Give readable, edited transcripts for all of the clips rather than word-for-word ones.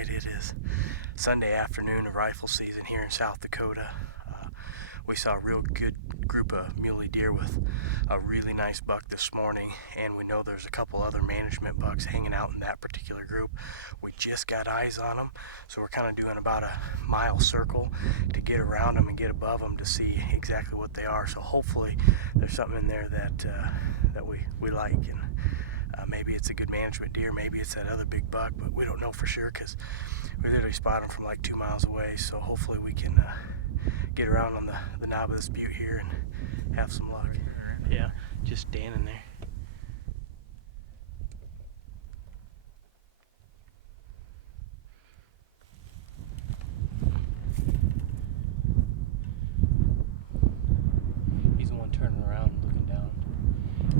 right, it is Sunday afternoon of rifle season here in South Dakota. We saw a real good group of muley deer with a really nice buck this morning, and we know there's a couple other management bucks hanging out in that particular group. We just got eyes on them, so we're kind of doing about a mile circle to get around them and get above them to see exactly what they are. So hopefully there's something in there that we like, and maybe it's a good management deer, maybe it's that other big buck, but we don't know for sure because we literally spot them from like 2 miles away. So hopefully we can get around on the knob of this butte here and have some luck. Yeah, just standing there. He's the one turning around and looking down.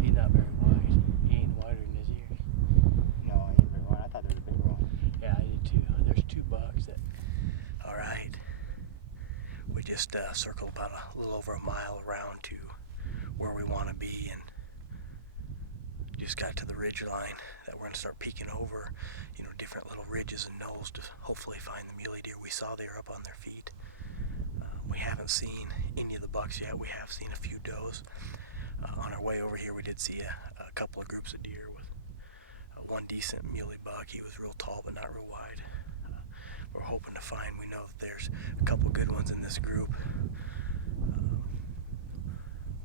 He's not very wide. He ain't wider than his ears. No, he ain't very wide. I thought there was a big one. Yeah, I did too. There's two bucks that... Alright. We just circled about a little over a mile around to where we want to be, and just got to the ridge line that we're going to start peeking over, different little ridges and knolls to hopefully find the muley deer. We saw they were up on their feet. We haven't seen any of the bucks yet. We have seen a few does. On our way over here, we did see a couple of groups of deer with one decent muley buck. He was real tall but not real wide. We're hoping to find, we know that there's a couple good ones in this group.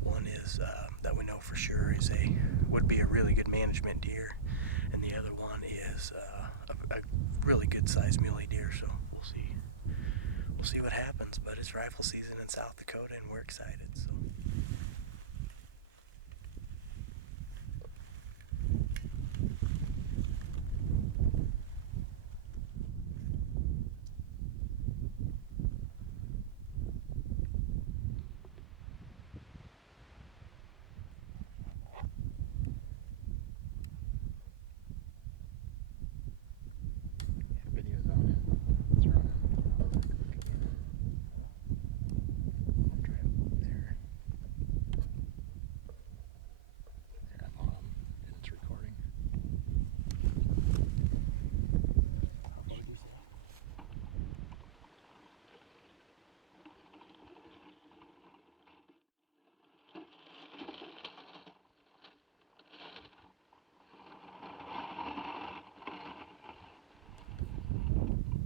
One is that we know for sure would be a really good management deer, and the other one is a really good sized muley deer. So we'll see what happens. But it's rifle season in South Dakota, and we're excited. So. Video's on it. It's running. Again. I'll try up there. There, I'm on. And it's recording. What did you say?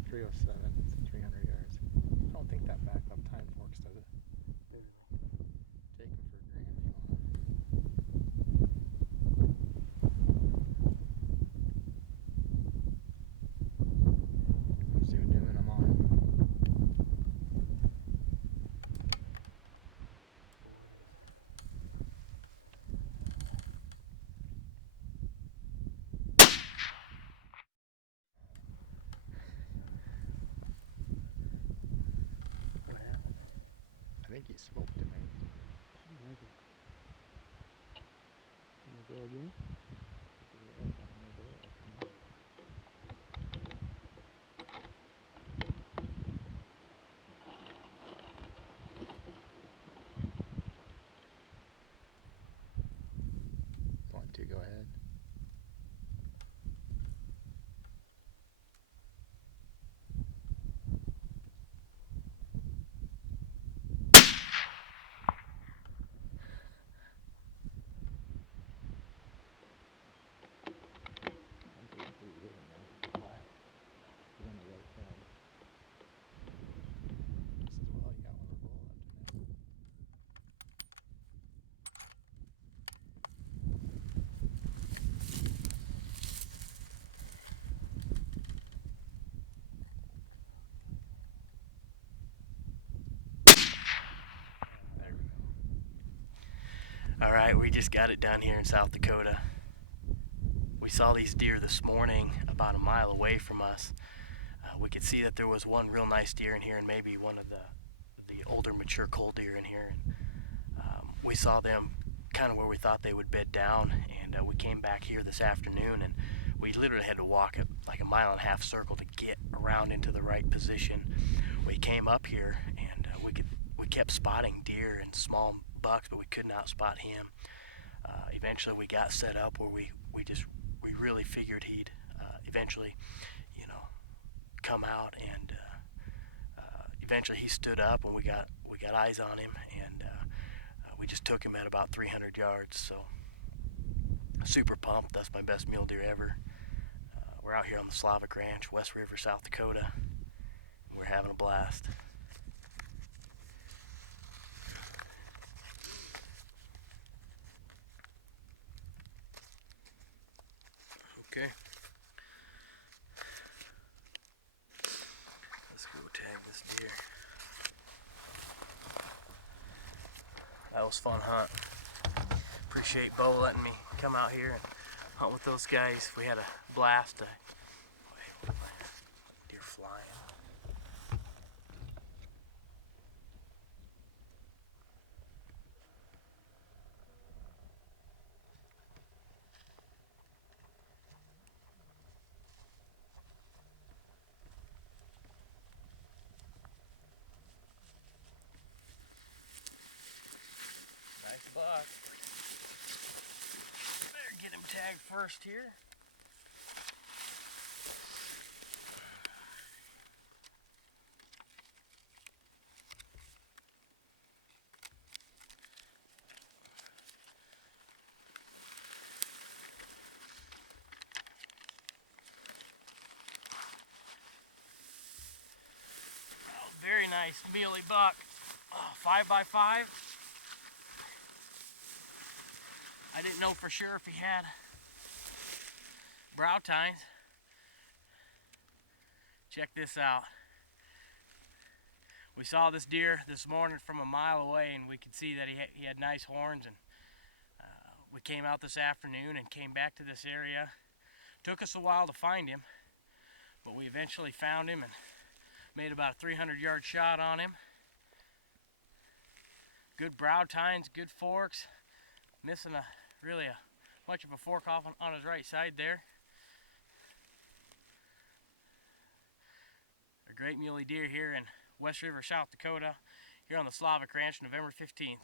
.307, it's 300 yards. I don't think that back up time forks does it. Take him for a grand if you want. Let's see what doing I'm on. What happened? I think he smoked it, man. Go again? Want to go ahead? All right, we just got it done here in South Dakota. We saw these deer this morning about a mile away from us. We could see that there was one real nice deer in here and maybe one of the older mature coal deer in here. And we saw them kind of where we thought they would bed down, and we came back here this afternoon, and we literally had to walk like a 1.5-mile circle to get around into the right position. We came up here, and we kept spotting deer and small bucks, but we could not spot him. Eventually we got set up where we really figured he'd eventually come out, and eventually he stood up, and we got eyes on him, and we just took him at about 300 yards. So super pumped. That's my best mule deer ever. We're out here on the Slavic Ranch, West River, South Dakota. We're having a blast. Okay. Let's go tag this deer. That was fun hunt. Appreciate Bo letting me come out here and hunt with those guys. We had a blast. Deer flying. Nice buck. Better get him tagged first here. Oh, very nice mealy buck. Oh, 5x5. I didn't know for sure if he had brow tines. Check this out. We saw this deer this morning from a mile away, and we could see that he had nice horns, and we came out this afternoon and came back to this area. Took us a while to find him, but we eventually found him and made about a 300-yard shot on him. Good brow tines, good forks. Missing really much of a fork off on his right side there. A great muley deer here in West River, South Dakota, here on the Slavic Ranch, November 15th.